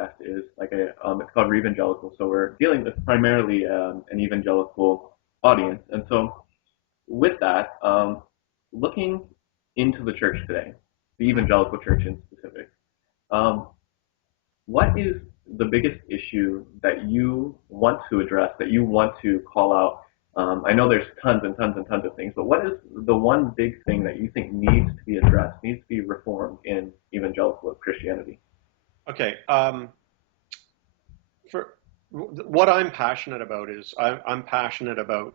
podcast is it's called Revangelical. So we're dealing with primarily an evangelical audience. And so with that, looking into the church today, the evangelical church in specific, what is the biggest issue that you want to address, that you want to call out? I know there's tons and tons and tons of things, but what is the one big thing that you think needs to be addressed, needs to be reformed in evangelical Christianity? Okay. For what I'm passionate about is I'm passionate about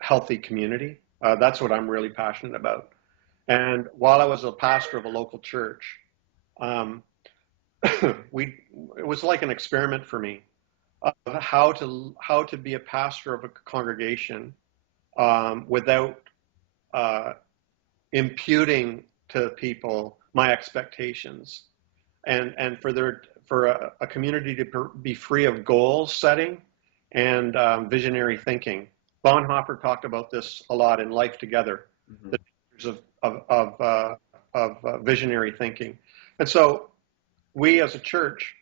healthy community. That's what I'm really passionate about. And while I was a pastor of a local church, it was like an experiment for me of how to be a pastor of a congregation without imputing to people my expectations, and for a community to be free of goal setting and visionary thinking. Bonhoeffer talked about this a lot in Life Together, the dangers of visionary thinking. And so we as a church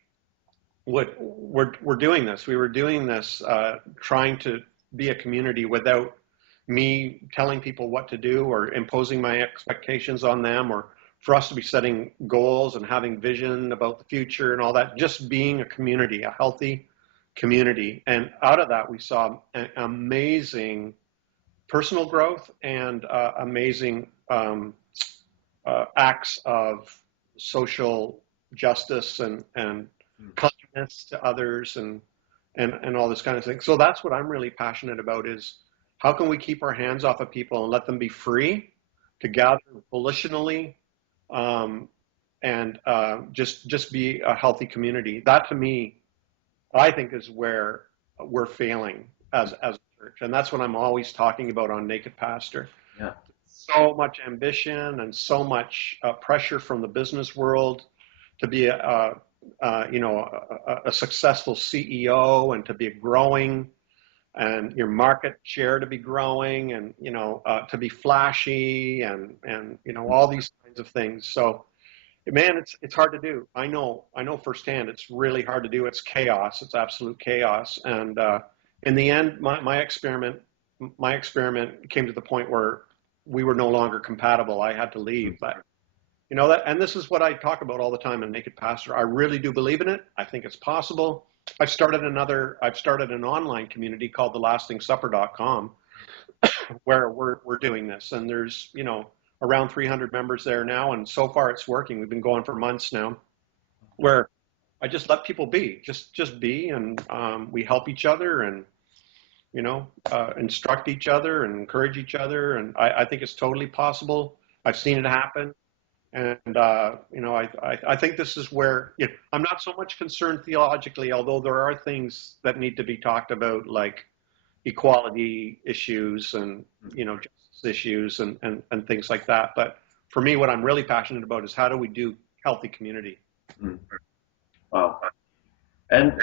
we're doing this. We were doing this, trying to be a community without me telling people what to do or imposing my expectations on them, or for us to be setting goals and having vision about the future and all that, just being a community, a healthy community. And out of that, we saw amazing personal growth and amazing acts of social justice and kindness to others and all this kind of thing. So that's what I'm really passionate about, is how can we keep our hands off of people and let them be free to gather volitionally and just be a healthy community. That, to me, I think is where we're failing as a church. And that's what I'm always talking about on Naked Pastor. Yeah. So much ambition and so much pressure from the business world to be a successful CEO and to be growing, and your market share to be growing, and to be flashy and all these kinds of things. So, man, it's hard to do. I know firsthand. It's really hard to do. It's chaos. It's absolute chaos. And in the end, my experiment came to the point where we were no longer compatible. I had to leave, but. And this is what I talk about all the time in Naked Pastor. I really do believe in it. I think it's possible. I've started an online community called theLastingSupper.com where we're doing this. And there's, around 300 members there now. And so far it's working. We've been going for months now, where I just let people be, just be. And we help each other and, instruct each other and encourage each other. And I think it's totally possible. I've seen it happen. And, I think this is where I'm not so much concerned theologically, although there are things that need to be talked about, like equality issues and, justice issues and things like that. But for me, what I'm really passionate about is how do we do healthy community? Wow. And